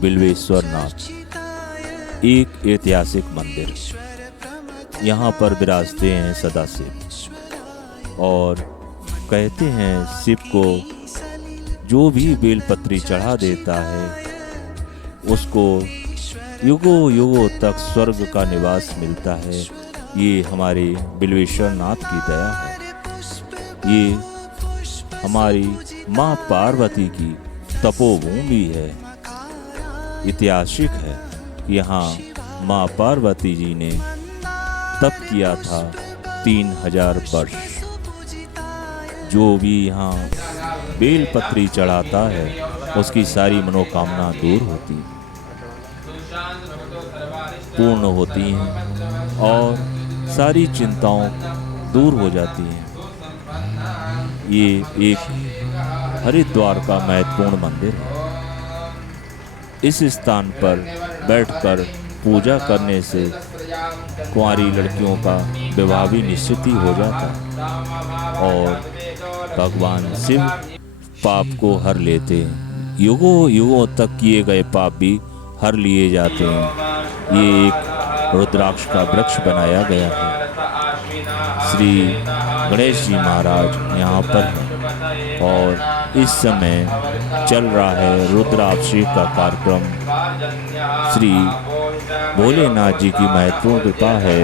बिल्वेश्वर नाथ एक ऐतिहासिक मंदिर। यहाँ पर विराजते हैं सदाशिव और कहते हैं शिव को जो भी बेलपत्री चढ़ा देता है उसको युगों युगों तक स्वर्ग का निवास मिलता है। ये हमारे बिल्वेश्वर नाथ की दया है। ये हमारी माँ पार्वती की तपोभूमि है। ऐतिहासिक है। यहाँ माँ पार्वती जी ने तप किया था 3000 वर्ष। जो भी यहाँ बेलपत्री चढ़ाता है उसकी सारी मनोकामना दूर होती है, पूर्ण होती हैं और सारी चिंताओं दूर हो जाती हैं। ये एक हरिद्वार का महत्वपूर्ण मंदिर है। इस स्थान पर बैठकर पूजा करने से कुंवारी लड़कियों का विवाह भी निश्चित ही हो जाता है और भगवान शिव पाप को हर लेते हैं। युगों युगों तक किए गए पाप भी हर लिए जाते हैं। ये एक रुद्राक्ष का वृक्ष बनाया गया है। श्री गणेश जी महाराज यहाँ पर हैं और इस समय चल रहा है रुद्राभिषेक का कार्यक्रम। श्री भोलेनाथ जी की महत्वपूर्ण कृपा है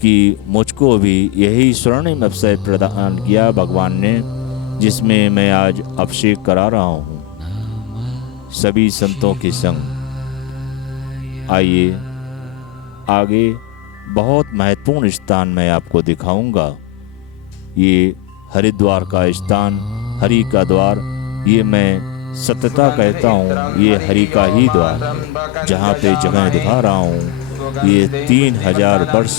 कि मुझको भी यही स्वर्णिम अवसर प्रदान किया भगवान ने, जिसमें मैं आज अभिषेक करा रहा हूँ सभी संतों के संग। आइए आगे बहुत महत्वपूर्ण स्थान मैं आपको दिखाऊंगा। ये हरिद्वार का स्थान, हरि का द्वार, ये मैं सत्यता कहता हूँ, ये हरि का ही द्वार है। जहाँ पे जगह दिखा रहा हूँ ये 3000 वर्ष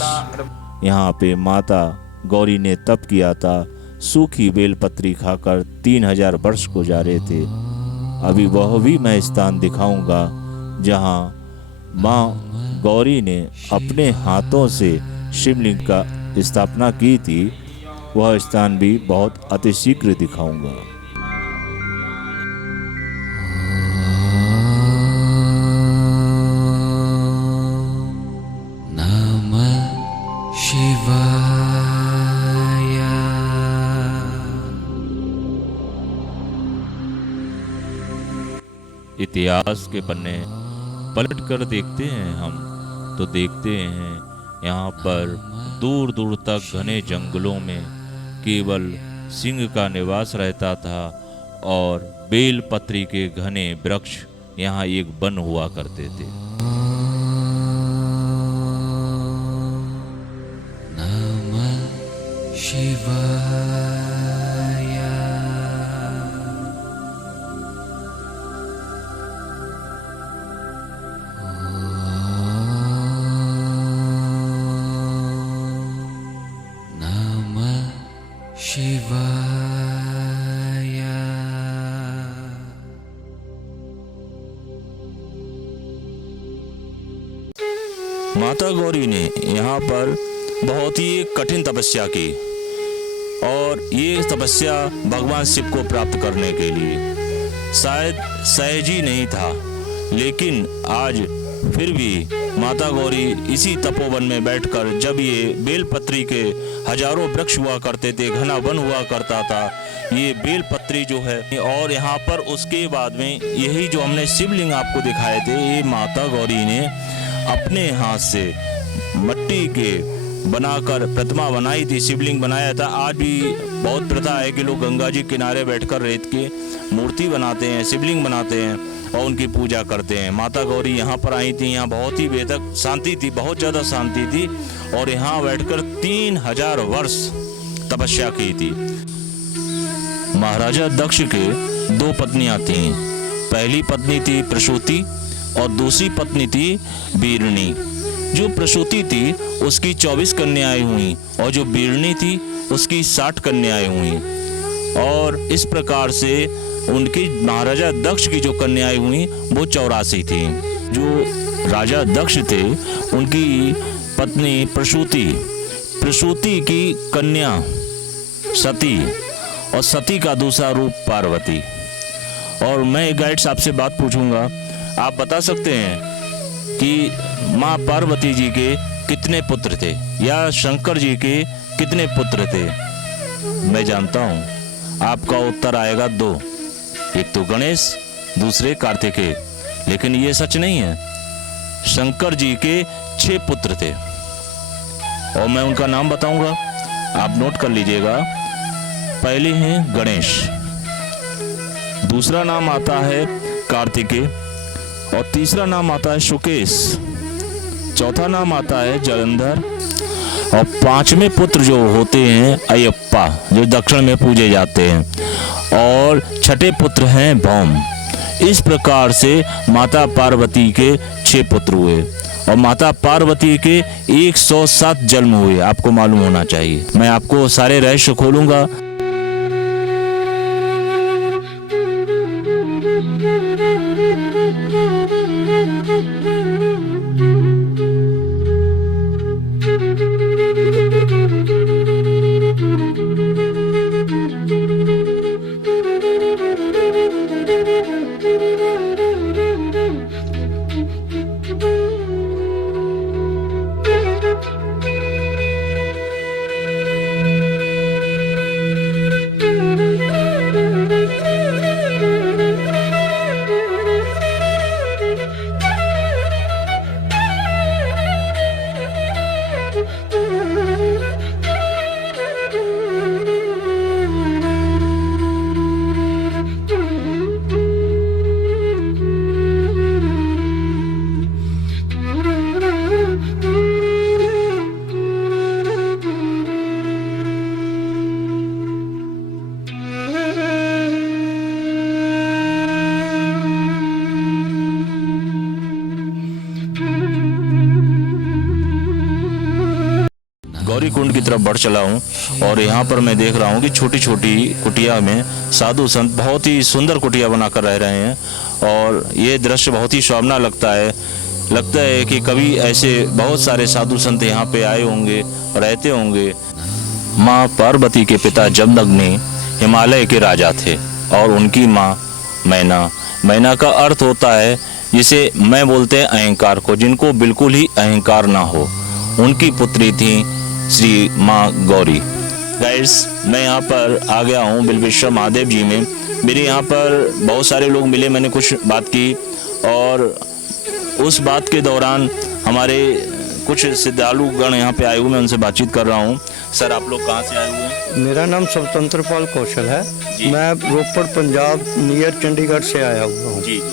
यहाँ पे माता गौरी ने तप किया था। सूखी बेलपत्री खाकर 3000 वर्ष गुजारे थे। अभी वह भी मैं स्थान दिखाऊंगा जहाँ माँ गौरी ने अपने हाथों से शिवलिंग का स्थापना की थी। वह स्थान भी बहुत अतिशीघ्र दिखाऊंगा। नमः शिवाय। इतिहास के पन्ने पलट कर देखते हैं हम तो देखते हैं यहाँ पर दूर दूर तक घने जंगलों में केवल सिंह का निवास रहता था और बेलपत्री के घने वृक्ष यहाँ एक वन हुआ करते थे। नमः शिवाय। शिवाय। माता गौरी ने यहाँ पर बहुत ही कठिन तपस्या की और ये तपस्या भगवान शिव को प्राप्त करने के लिए शायद सहज ही नहीं था, लेकिन आज फिर भी माता गौरी इसी तपोवन में बैठकर, जब ये बेलपत्री के हजारों वृक्ष हुआ करते थे, घना वन हुआ करता था, ये बेलपत्री जो है, और यहाँ पर उसके बाद में यही जो हमने शिवलिंग आपको दिखाए थे, ये माता गौरी ने अपने हाथ से मिट्टी के बनाकर प्रतिमा बनाई थी, शिवलिंग बनाया था। आज भी बहुत प्रथा है कि लोग गंगा जी किनारे बैठकर रेत की मूर्ति बनाते हैं, शिवलिंग बनाते हैं और उनकी पूजा करते हैं। माता गौरी यहाँ पर आई थी। यहाँ बहुत ही बेहद शांति थी, बहुत ज़्यादा शांति थी और यहाँ बैठकर 3000 वर्ष तपस्या की थी। महाराजा दक्ष के 2 पत्नियाँ थीं। पहली पत्नी थी प्रसूति और दूसरी पत्नी थी बीरणी। जो प्रसूति थी उसकी 24 कन्याएं हुई और जो बीरणी थी उसकी 60 कन्याएं हुई और इस प्रकार से उनकी महाराजा दक्ष की जो कन्याएं हुई वो 84 थी। जो राजा दक्ष थे उनकी पत्नी प्रसूति की कन्या सती और सती का दूसरा रूप पार्वती। और मैं गाइड्स आपसे बात पूछूंगा, आप बता सकते हैं कि माँ पार्वती जी के कितने पुत्र थे या शंकर जी के कितने पुत्र थे? मैं जानता हूँ आपका उत्तर आएगा 2, एक तो गणेश, दूसरे कार्तिकेय। लेकिन ये सच नहीं है। शंकर जी के 6 पुत्र थे और मैं उनका नाम बताऊंगा, आप नोट कर लीजिएगा। पहले हैं गणेश, दूसरा नाम आता है कार्तिकेय और तीसरा नाम आता है शुकेश, चौथा नाम आता है जलंधर और 5वें पुत्र जो होते हैं अयप्पा, जो दक्षिण में पूजे जाते हैं, और 6ठे पुत्र हैं भौम। इस प्रकार से माता पार्वती के 6 पुत्र हुए और माता पार्वती के 107 जन्म हुए, आपको मालूम होना चाहिए। मैं आपको सारे रहस्य खोलूंगा। गौरी कुंड की तरफ बढ़ चला हूँ और यहाँ पर मैं देख रहा हूँ कि छोटी छोटी कुटिया में साधु संत बहुत ही सुंदर कुटिया बनाकर रह रहे हैं और ये दृश्य बहुत ही सुहावना लगता है कि कभी ऐसे बहुत सारे साधु संत यहाँ पे आए होंगे, रहते होंगे। माँ पार्वती के पिता जमदग्नि हिमालय के राजा थे और उनकी माँ मैना का अर्थ होता है जिसे मैं बोलते हैं अहंकार को, जिनको बिल्कुल ही अहंकार ना हो। उनकी पुत्री थी श्री माँ गौरी। गाइस, मैं यहाँ पर आ गया हूँ बिल्वेश्वर महादेव जी में। मेरे यहाँ पर बहुत सारे लोग मिले, मैंने कुछ बात की और उस बात के दौरान हमारे कुछ श्रद्धालु गण यहाँ पे आए हुए, मैं उनसे बातचीत कर रहा हूँ। सर, आप लोग कहाँ से आए हुए हैं? मेरा नाम स्वतंत्र पाल कौशल है। मैं रोपड़ पंजाब नियर चंडीगढ़ से आया हुआ हूँ। जी। तो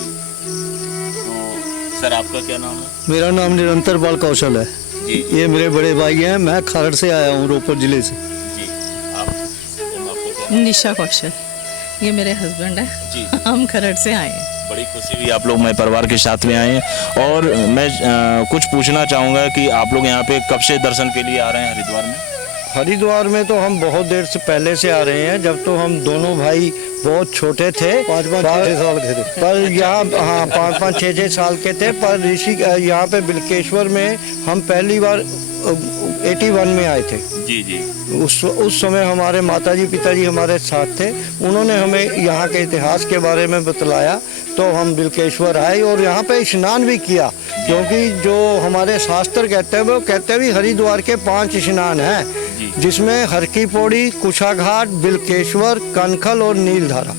सर, आपका क्या नाम है? मेरा नाम निरंतर पाल कौशल है जी। ये मेरे बड़े भाई हैं। मैं खरड़ से आया हूँ, रोपड़ जिले से। जी। आपका क्या? निशा कौशल, ये मेरे हस्बैंड है जी। हम खरड़ से आए हैं। बड़ी खुशी हुई आप लोग मैं परिवार के साथ में आए हैं। और मैं कुछ पूछना चाहूँगा कि आप लोग यहाँ पे कब से दर्शन के लिए आ रहे हैं हरिद्वार में? हरिद्वार में तो हम बहुत देर से पहले से आ रहे हैं, जब तो हम दोनों भाई बहुत छोटे थे, 5-5 6 साल के थे। पर यहाँ 5-5 6 साल के थे। पर ऋषि यहाँ पे बिलकेश्वर में हम पहली बार 81 में आए थे। जी जी। उस समय हमारे माताजी पिताजी हमारे साथ थे। उन्होंने हमें यहाँ के इतिहास के बारे में बतलाया तो हम बिलकेश्वर आए और यहाँ पे स्नान भी किया, क्योंकि जो हमारे शास्त्र कहते हैं वो कहते हैं भी हरिद्वार के 5 स्नान हैं, जिसमें हर की पौड़ी, कुशाघाट, बिलकेश्वर, कनखल और नीलधारा।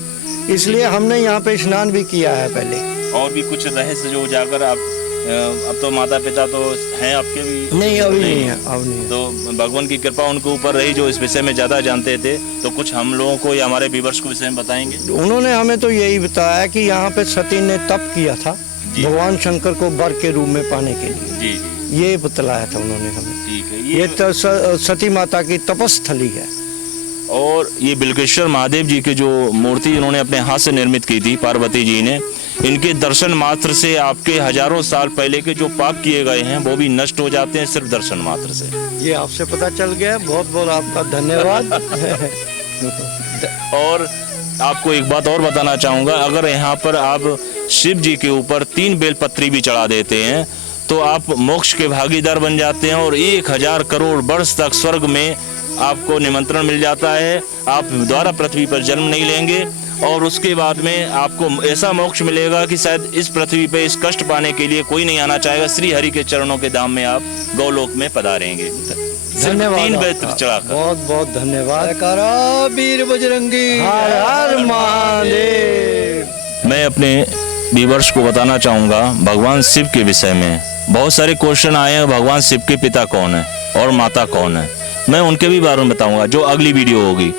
इसलिए हमने यहाँ पे स्नान भी किया है पहले। और भी कुछ रहस्य जो उजागर आप अब तो माता पिता तो हैं आपके भी? नहीं, अभी नहीं है, अब नहीं है। तो भगवान की कृपा उनके ऊपर रही जो इस विषय में ज़्यादा जानते थे, तो कुछ हम लोगों को या हमारे व्यूअर्स को विषय में बताएंगे? उन्होंने हमें तो यही बताया कि यहाँ पे सती ने तप किया था भगवान शंकर को वर के रूप में पाने के लिए। जी। ये बतलाया था उन्होंने हमें। ठीक है। ये तो सती माता की तपस्थली है। और ये बिलकेश्वर महादेव जी की जो मूर्ति इन्होंने अपने हाथ से निर्मित की थी पार्वती जी ने, इनके दर्शन मात्र से आपके हजारों साल पहले के जो पाप किए गए हैं वो भी नष्ट हो जाते हैं, सिर्फ दर्शन मात्र से। ये आपसे पता चल गया, बहुत बहुत आपका धन्यवाद। और आपको एक बात और बताना चाहूँगा, अगर यहाँ पर आप शिव जी के ऊपर 3 बेलपत्री भी चढ़ा देते हैं तो आप मोक्ष के भागीदार बन जाते हैं और 1000 करोड़ वर्ष तक स्वर्ग में आपको निमंत्रण मिल जाता है। आप दोबारा पृथ्वी पर जन्म नहीं लेंगे और उसके बाद में आपको ऐसा मोक्ष मिलेगा कि शायद इस पृथ्वी पे इस कष्ट पाने के लिए कोई नहीं आना चाहेगा। श्री हरि के चरणों के धाम में आप गौलोक में पधारेंगे। धन्यवाद 3 बजे आपका। तक चढ़ाकर। बहुत बहुत धन्यवाद। जयकारा वीर बजरंगी। हर हर महादेव। मैं अपने व्यूअर्स को बताना चाहूँगा भगवान शिव के विषय में। बहुत सारे क्वेश्चन आए हैं, भगवान शिव के पिता कौन है और माता कौन है। मैं उनके भी बारे में बताऊंगा जो अगली वीडियो होगी।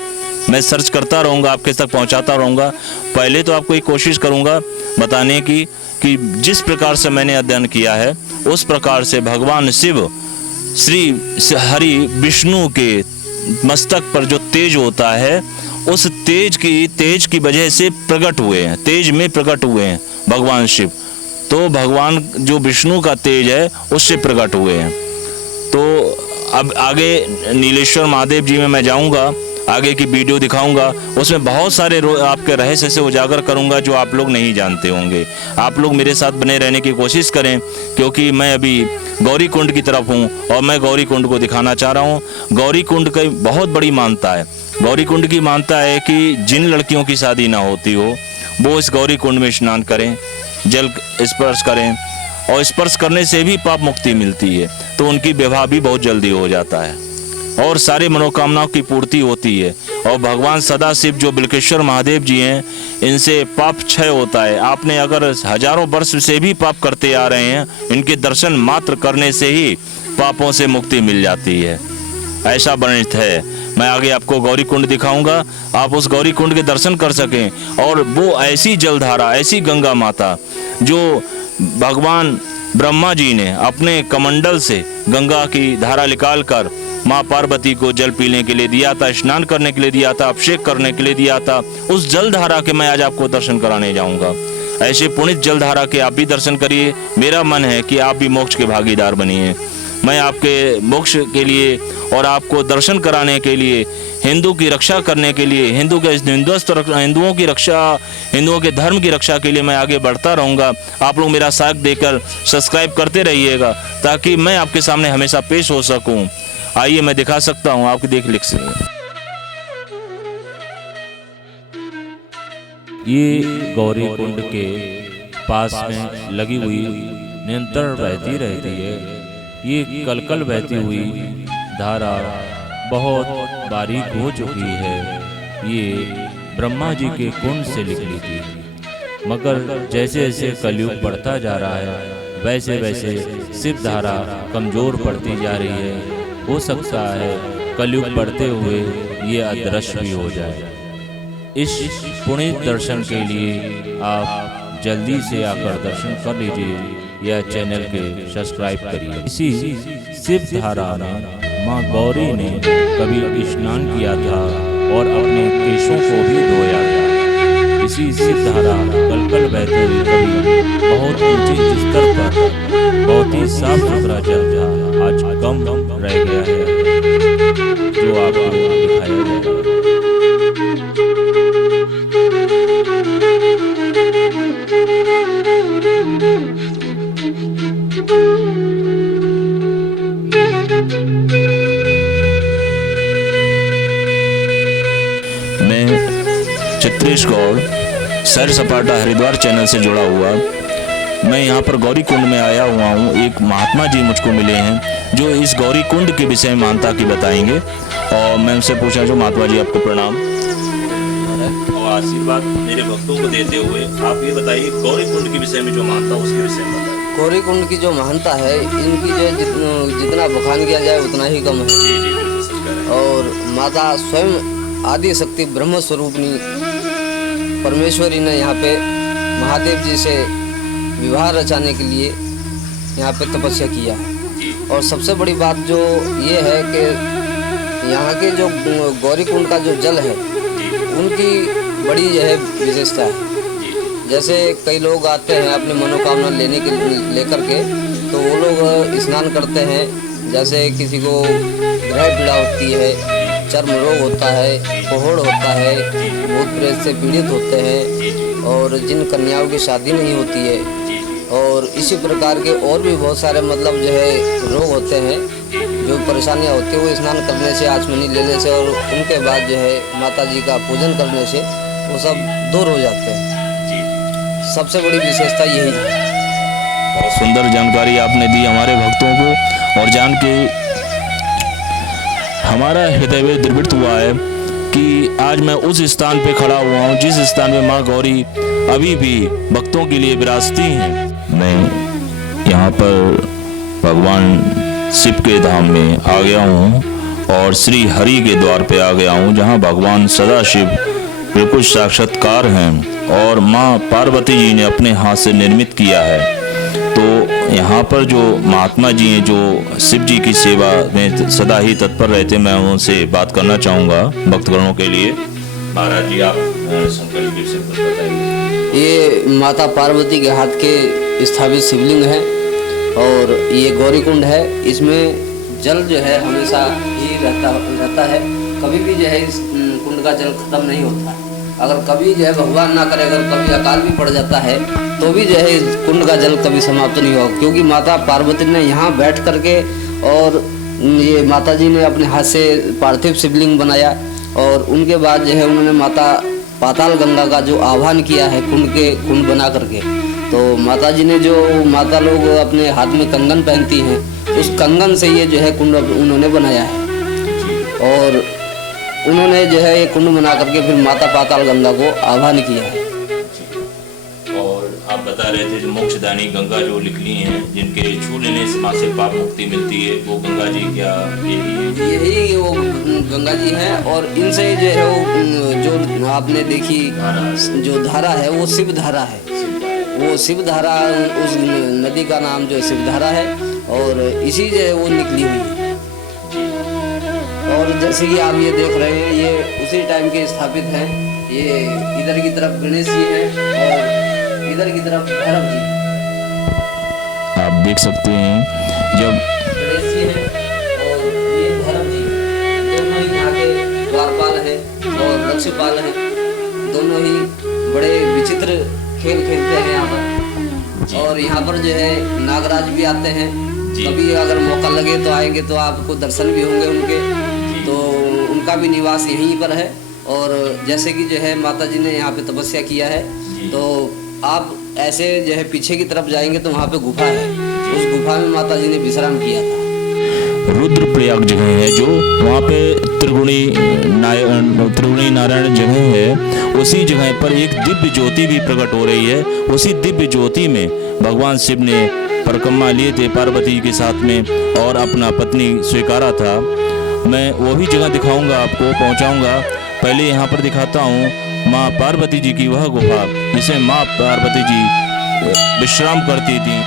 मैं सर्च करता रहूँगा, आपके तक पहुँचाता रहूँगा। पहले तो आपको एक कोशिश करूँगा बताने की कि जिस प्रकार से मैंने अध्ययन किया है उस प्रकार से भगवान शिव श्री हरि विष्णु के मस्तक पर जो तेज होता है उस तेज की वजह से प्रकट हुए हैं, तेज में प्रकट हुए हैं भगवान शिव। तो भगवान जो विष्णु का तेज है उससे प्रकट हुए हैं। तो अब आगे नीलेश्वर महादेव जी में मैं जाऊंगा, आगे की वीडियो दिखाऊंगा, उसमें बहुत सारे आपके रहस्य से उजागर करूंगा जो आप लोग नहीं जानते होंगे। आप लोग मेरे साथ बने रहने की कोशिश करें क्योंकि मैं अभी गौरी कुंड की तरफ हूं और मैं गौरी कुंड को दिखाना चाह रहा हूं। गौरी कुंड की बहुत बड़ी मान्यता है। गौरी कुंड की मान्यता है कि जिन लड़कियों की शादी ना होती हो वो इस गौरी कुंड में स्नान करें, जल स्पर्श करें और स्पर्श करने से भी पाप मुक्ति मिलती है। तो उनकी विवाह भी बहुत जल्दी हो जाता है और सारी मनोकामनाओं की पूर्ति होती है। और भगवान सदाशिव जो बिल्केश्वर महादेव जी हैं इनसे पाप क्षय होता है। आपने अगर हजारों वर्ष से भी पाप करते आ रहे हैं, इनके दर्शन मात्र करने से ही पापों से मुक्ति मिल जाती है, ऐसा वर्णित है। मैं आगे आपको गौरी कुंड दिखाऊंगा, आप उस गौरी कुंड के दर्शन कर सकें। और वो ऐसी जलधारा, ऐसी गंगा माता जो भगवान ब्रह्मा जी ने अपने कमंडल से गंगा की धारा निकाल कर माँ पार्वती को जल पीने के लिए दिया था, स्नान करने के लिए दिया था, अभिषेक करने के लिए दिया था। उस जलधारा के मैं आज आपको दर्शन कराने जाऊंगा। ऐसे पुनित जलधारा के आप भी दर्शन करिए। मेरा मन है कि आप भी मोक्ष के भागीदार बनिए। मैं आपके मोक्ष के लिए और आपको दर्शन कराने के लिए, हिंदू की रक्षा करने के लिए, हिंदुओं की रक्षा, हिंदुओं के धर्म की रक्षा के लिए मैं आगे बढ़ता रहूँगा। आप लोग मेरा साथ देकर सब्सक्राइब करते रहिएगा ताकि मैं आपके सामने हमेशा पेश हो सकूँ। आइए मैं दिखा सकता हूँ, आप लिख सकते। ये गौरी कुंड के पास में लगी हुई निरंतर बहती रहती है। ये कलकल बहती हुई धारा बहुत बारीक हो चुकी है। ये ब्रह्मा जी के कुंड से निकली थी, मगर जैसे जैसे कलयुग बढ़ता जा रहा है वैसे वैसे शिव धारा कमजोर पड़ती जा रही है। हो सकता है कलयुग बढ़ते हुए ये अदृश्य भी हो जाए। इस पुण्य दर्शन के लिए आप जल्दी से आकर दर्शन कर लीजिए या चैनल के सब्सक्राइब करिए। इसी शिव धारा में माँ गौरी ने कभी स्नान किया था और अपने केशों को भी धोया था। इसी शिव धारा कलकल बहते हुए कभी बहुत ऊंचे स्तर पर बहुत ही साफ सुथरा जल था, आज कम रह गया है जो आपको दिखाया जाएगा। चित्रेश गौड़ सैर सपाटा हरिद्वार चैनल से जुड़ा हुआ। मैं यहाँ पर गौरी कुंड में आया हुआ हूँ। एक महात्मा जी मुझको मिले हैं जो इस गौरी कुंड के विषय में मान्यता की बताएंगे और मैं उनसे पूछा जो महात्मा जी आपको प्रणाम और आशीर्वाद मेरे भक्तों को देते हुए आप ये बताइए गौरी कुंड के विषय में जो मान्यता उसके विषय में बताइए। गौरी कुंड की जो महानता है इनकी जो जितना बखान किया जाए उतना ही कम है। जी जी बिल्कुल सही कह रहे हैं। और माता स्वयं आदि शक्ति ब्रह्म स्वरूपनी परमेश्वरी ने यहाँ पे महादेव जी से विवाह रचाने के लिए यहाँ पे तपस्या किया है। और सबसे बड़ी बात जो ये है कि यहाँ के जो गौरी कुंड का जो जल है उनकी बड़ी यह विशेषता है। जैसे कई लोग आते हैं अपनी मनोकामना लेकर के, तो वो लोग स्नान करते हैं। जैसे किसी को ग्रह पीड़ा होती है, चर्म रोग होता है, कोहड़ होता है, भूत प्रेत से पीड़ित होते हैं और जिन कन्याओं की शादी नहीं होती है और इसी प्रकार के और भी बहुत सारे मतलब जो है रोग होते हैं, जो परेशानियां होती है, वो स्नान करने से, आचमनी लेने से और उनके बाद जो है माता जी का पूजन करने से वो सब दूर हो जाते हैं। सबसे बड़ी विशेषता यही है। बहुत सुंदर जानकारी आपने दी हमारे भक्तों को, और जान के हमारा हृदय में द्रवित हुआ है कि आज मैं उस स्थान पे खड़ा हुआ हूँ जिस स्थान में माँ गौरी अभी भी भक्तों के लिए विराजती हैं। मैं यहाँ पर भगवान शिव के धाम में आ गया हूँ और श्री हरि के द्वार पे आ गया हूँ, जहाँ भगवान सदाशिव बिल्कुल साक्षात्कार हैं और माँ पार्वती जी ने अपने हाथ से निर्मित किया है। तो यहाँ पर जो महात्मा जी हैं जो शिव जी की सेवा में सदा ही तत्पर रहते हैं, मैं उनसे बात करना चाहूँगा भक्तगणों के लिए। महाराज जी, आप शंकर जी से कुछ बताइए। ये माता पार्वती के हाथ के स्थापित शिवलिंग है और ये गौरी कुंड है। इसमें जल जो है हमेशा ही रहता है, कभी भी जो है इस कुंड का जल खत्म नहीं होता। अगर कभी जो है भगवान ना करे, अगर कभी अकाल भी पड़ जाता है तो भी जो है इस कुंड का जल कभी समाप्त नहीं होगा, क्योंकि माता पार्वती ने यहाँ बैठ करके और ये माता जी ने अपने हाथ से पार्थिव शिवलिंग बनाया और उनके बाद जो है उन्होंने माता पाताल गंगा का जो आह्वान किया है कुंड बना करके। तो माता जी ने जो माता लोग अपने हाथ में कंगन पहनती हैं, उस कंगन से ये जो है कुंड उन्होंने बनाया है और उन्होंने जो है ये कुंड बना करके फिर माता पाताल गंगा को आह्वान किया है। और आप बता रहे थे जो मोक्षदानी गंगा जो निकली हैं, जिनके छू लेने से माँ से पाप मुक्ति मिलती है, वो गंगा जी क्या यही वो गंगा जी हैं और इनसे जो है वो जो आपने देखी जो धारा है वो शिव धारा है। वो शिव धारा, उस नदी का नाम जो शिव धारा है और इसी जो है वो निकली हुई है। और जैसे कि आप ये देख रहे हैं, ये उसी टाइम के स्थापित हैं। ये इधर की तरफ गणेश जी हैं और इधर की तरफ भैरव जी। आप देख सकते हैं जब गणेश जी हैं और ये भैरव जी, दोनों ही यहाँ के द्वारपाल हैं और लक्ष्यपाल हैं। दोनों ही बड़े विचित्र खेल खेलते हैं यहाँ पर। और यहाँ पर जो है नागराज भी आते हैं, कभी अगर मौका लगे तो आएंगे तो आपको दर्शन भी होंगे उनके। तो उनका भी निवास यहीं पर है। और जैसे कि जो है माता जी ने यहाँ पे तपस्या किया है, तो आप ऐसे जो है पीछे की तरफ जाएंगे तो वहाँ पे गुफा है। उस गुफा में माता जी ने विश्राम किया था। रुद्रप्रयाग जगह है जो वहाँ पे त्रिगुणी नारायण जगह है, उसी जगह पर एक दिव्य ज्योति भी प्रकट हो रही है। उसी दिव्य ज्योति में भगवान शिव ने परिक्रमा लिए थे पार्वती के साथ में और अपना पत्नी स्वीकारा था। मैं वो भी जगह दिखाऊंगा, आपको पहुंचाऊंगा। पहले यहाँ पर दिखाता हूँ माँ पार्वती जी की वह गुफा जिसमें माँ पार्वती जी विश्राम करती थी।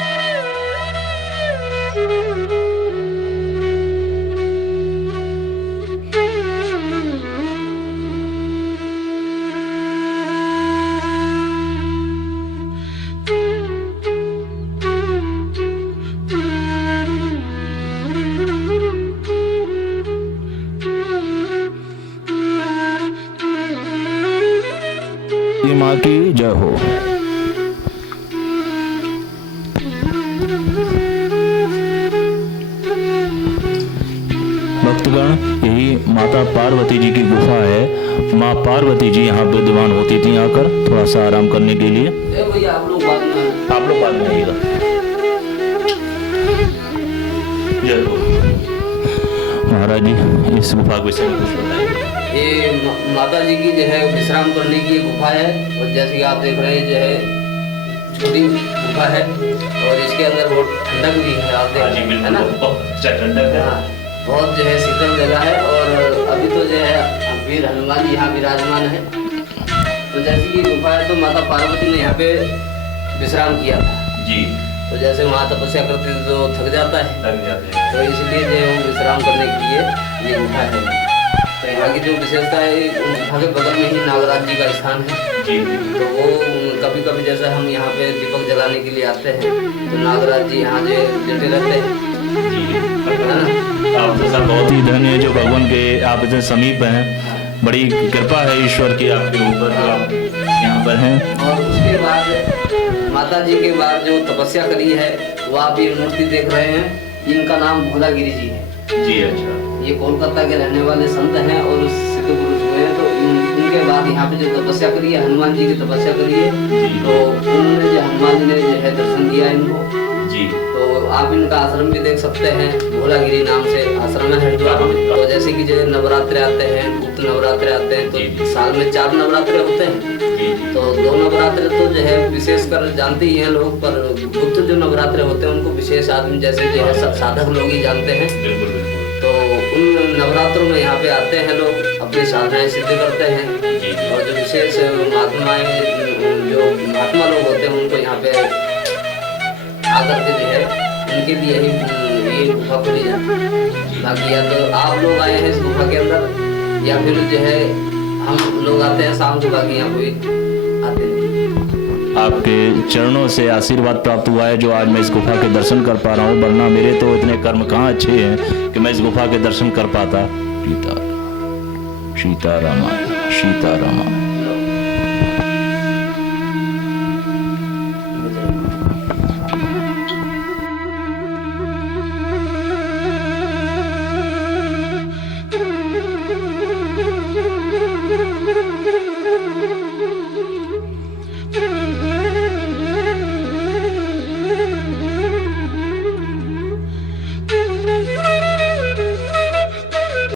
माँ की जय हो। भक्तगण, यही माता पार्वती जी की गुफा है। माँ पार्वती जी यहाँ विद्यमान होती थी आकर थोड़ा सा आराम करने के लिए। आप लोग बाद में आइएगा। जय हो। महाराज जी, इस गुफा के विषय में कुछ बताइए। ये माता जी की जो है विश्राम करने की गुफा है और जैसे कि आप देख रहे हैं जो है छोटी गुफा है और इसके अंदर बहुत ठंडक भी है। आप देख रहे हैं ना, ठंडक है। हाँ, बहुत जो है शीतल जगह है। और अभी तो जो है वीर हनुमान जी यहाँ विराजमान है। तो जैसे कि गुफा है तो माता पार्वती ने यहाँ पे विश्राम किया था जी। तो जैसे वहाँ तपस्या करते थे तो थक जाता है, तो इसलिए जो है वो विश्राम करने के लिए ये गुफा है। तो यहाँ की जो विशेषता है, गुफा के बगल में ही नागराज जी का स्थान है जी। तो वो कभी कभी जैसे हम यहाँ पे दीपक जलाने के लिए आते हैं तो नागराज जी यहाँ जो लेटे रहते हैं। आप तो सब बहुत ही धन्य है जो भगवान के आप इतने समीप हैं। बड़ी कृपा है ईश्वर की आपके ऊपर, आप यहाँ पर हैं। और उसके बाद माता जी के बाद जो तपस्या करी है वो आप ये मूर्ति देख रहे हैं, इनका नाम भोलागिरी जी है जी। अच्छा, ये कोलकाता के रहने वाले संत हैं और सिद्ध पुरुष हुए हैं। तो उनके बाद यहाँ पे जो तपस्या करी है, हनुमान जी की तपस्या करी है, तो उन्होंने जो हनुमान जी ने जो है दर्शन दिया इनको। जी। तो आप इनका आश्रम भी देख सकते हैं, भोलागिरी नाम से आश्रम है हरिद्वार में। तो जैसे कि जो नवरात्रे आते हैं, गुप्त नवरात्रे आते हैं, तो साल में 4 नवरात्रे होते हैं। तो 2 नवरात्रे तो जो है विशेषकर जानते ही हैं लोग, पर गुप्त जो नवरात्रे होते हैं उनको विशेष आदमी जैसे जो है साधक लोग ही जानते हैं। तो उन नवरात्रों में यहाँ पे आते हैं लोग, अपनी साधनाएं सिद्ध करते हैं। और जो विशेष महात्माएं, जो महात्मा लोग होते हैं, उनको यहाँ पे आकर के जो है उनके लिए ही ये गुफा खुली जाती। बाकी या तो आप लोग आए हैं इस गुफा के अंदर, या फिर जो है हम लोग आते हैं शाम को, बाकी यहाँ कोई आते नहीं। आपके चरणों से आशीर्वाद प्राप्त हुआ है जो आज मैं इस गुफा के दर्शन कर पा रहा हूँ, वरना मेरे तो इतने कर्म कहाँ अच्छे हैं कि मैं इस गुफा के दर्शन कर पाता। सीता रामा, सीता रामा।